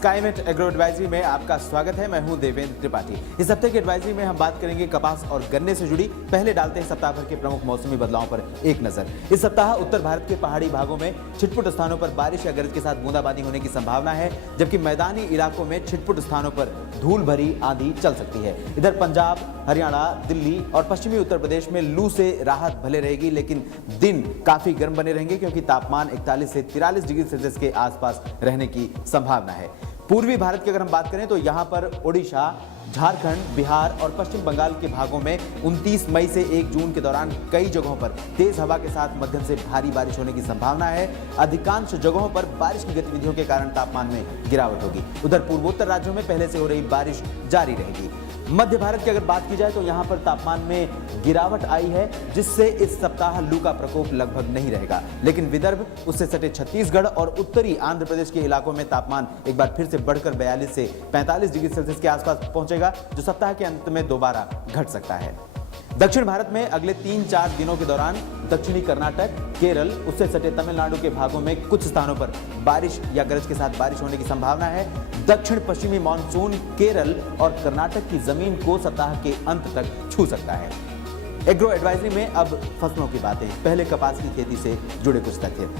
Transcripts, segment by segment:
Skymet agro advisory में आपका स्वागत है। मैं हूं देवेंद्र त्रिपाठी। इस हफ्ते की एडवाइजरी में हम बात करेंगे कपास और गन्ने से जुड़ी। पहले डालते हैं सप्ताह भर के प्रमुख मौसमी बदलावों पर एक नजर। इस सप्ताह उत्तर भारत के पहाड़ी भागों में छिटपुट स्थानों पर बारिश या गरज के साथ बूंदाबांदी होने की संभावना है, जबकि मैदानी इलाकों में छिटपुट स्थानों पर धूल भरी आंधी चल सकती है। इधर पंजाब, हरियाणा, दिल्ली और पश्चिमी उत्तर प्रदेश में लू से राहत भले रहेगी, लेकिन दिन काफी गर्म बने रहेंगे क्योंकि तापमान 41 से 43 डिग्री सेल्सियस के आसपास रहने की संभावना है। पूर्वी भारत की अगर हम बात करें तो यहां पर ओडिशा, झारखंड, बिहार और पश्चिम बंगाल के भागों में 29 मई से 1 जून के दौरान कई जगहों पर तेज हवा के साथ मध्यम से भारी बारिश होने की संभावना है। अधिकांश जगहों पर बारिश की गतिविधियों के कारण तापमान में गिरावट होगी। उधर पूर्वोत्तर राज्यों में पहले से हो रही बारिश जारी रहेगी। मध्य भारत की अगर बात की जाए तो यहां पर तापमान में गिरावट आई है, जिससे इस सप्ताह लू का प्रकोप लगभग नहीं रहेगा। लेकिन विदर्भ, उससे सटे छत्तीसगढ़ और उत्तरी आंध्र प्रदेश के इलाकों में तापमान एक बार फिर से बढ़कर 42 से 45 डिग्री सेल्सियस के आसपास पहुंचेगा, जो सप्ताह के अंत में दोबारा घट सकता है। दक्षिण भारत में अगले 3-4 दिनों के दौरान दक्षिणी कर्नाटक, केरल, उससे सटे तमिलनाडु के भागों में कुछ स्थानों पर बारिश या गरज के साथ बारिश होने की संभावना है। दक्षिण पश्चिमी मानसून केरल और कर्नाटक की जमीन को सप्ताह के अंत तक छू सकता है। एग्रो एडवाइजरी में अब फसलों की बातें। पहले कपास की खेती से जुड़े कुछ तथ्य।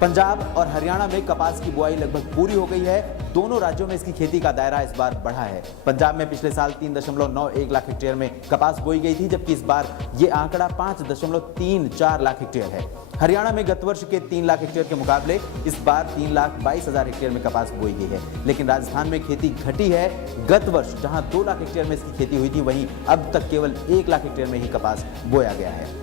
पंजाब और हरियाणा में कपास की बुआई लगभग पूरी हो गई है। दोनों राज्यों में इसकी खेती का दायरा इस बार बढ़ा है। पंजाब में पिछले साल 3.91 लाख हेक्टेयर में कपास बोई गई थी, जबकि इस बार ये आंकड़ा 5.34 लाख हेक्टेयर है। हरियाणा में गत वर्ष के 3 लाख हेक्टेयर के मुकाबले इस बार 3,22,000 हेक्टेयर में कपास बोई गई है। लेकिन राजस्थान में खेती घटी है। गत वर्ष जहां 2 लाख हेक्टेयर में इसकी खेती हुई थी, वहीं अब तक केवल 1 लाख हेक्टेयर में ही कपास बोया गया है।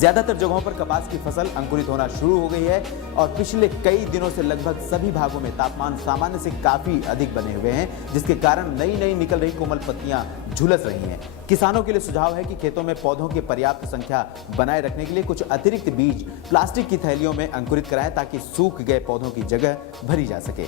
ज्यादातर जगहों पर कपास की फसल अंकुरित होना शुरू हो गई है और पिछले कई दिनों से लगभग सभी भागों में तापमान सामान्य से काफी अधिक बने हुए हैं, जिसके कारण नई निकल रही कोमल पत्तियां झुलस रही हैं। किसानों के लिए सुझाव है कि खेतों में पौधों की पर्याप्त संख्या बनाए रखने के लिए कुछ अतिरिक्त बीज प्लास्टिक की थैलियों में अंकुरित कराएं, ताकि सूख गए पौधों की जगह भरी जा सके।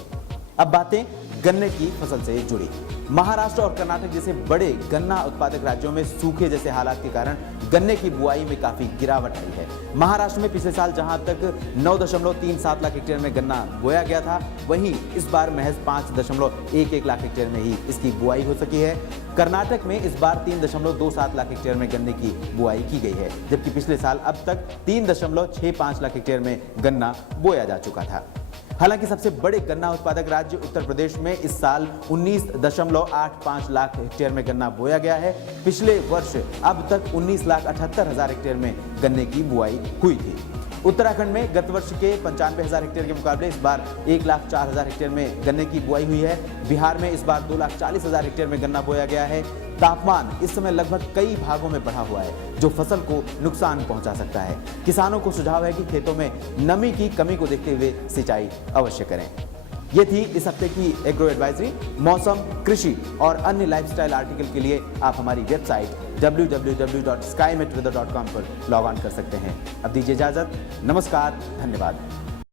अब बातें गन्ने की फसल से जुड़ी। महाराष्ट्र और कर्नाटक जैसे बड़े गन्ना उत्पादक राज्यों में सूखे जैसे हालात के कारण गन्ने की बुआई में काफी गिरावट आई है। महाराष्ट्र में पिछले साल जहां तक 9.37 लाख हेक्टेयर में गन्ना बोया गया था, वहीं इस बार महज 5.11 लाख हेक्टेयर में ही इसकी बुआई हो सकी है। कर्नाटक में इस बार 3.27 लाख हेक्टेयर में गन्ने की बुआई की गई है, जबकि पिछले साल अब तक 3.65 लाख हेक्टेयर में गन्ना बोया जा चुका था। हालांकि सबसे बड़े गन्ना उत्पादक राज्य उत्तर प्रदेश में इस साल 19.85 लाख हेक्टेयर में गन्ना बोया गया है। पिछले वर्ष अब तक 19,78,000 हेक्टेयर में गन्ने की बुआई हुई थी। उत्तराखंड में गत वर्ष के 95,000 हेक्टेयर के मुकाबले इस बार 1,04,000 हेक्टेयर में गन्ने की बुआई हुई है। बिहार में इस बार 2,40,000 हेक्टेयर में गन्ना बोया गया है। तापमान इस समय लगभग कई भागों में बढ़ा हुआ है, जो फसल को नुकसान पहुंचा सकता है। किसानों को सुझाव है कि खेतों में नमी की कमी को देखते हुए सिंचाई अवश्य करें। ये थी इस हफ्ते की एग्रो एडवाइजरी। मौसम, कृषि और अन्य लाइफस्टाइल आर्टिकल के लिए आप हमारी वेबसाइट www.skymetweather.com पर लॉग ऑन कर सकते हैं। अब दीजिए इजाजत। नमस्कार, धन्यवाद।